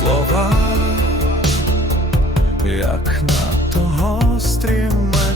слова, як надто гострі ми.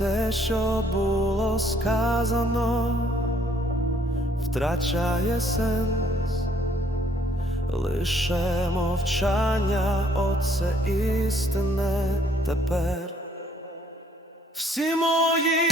все, що було сказано, втрачає сенс, лише мовчання, оце істине тепер. Всі мої.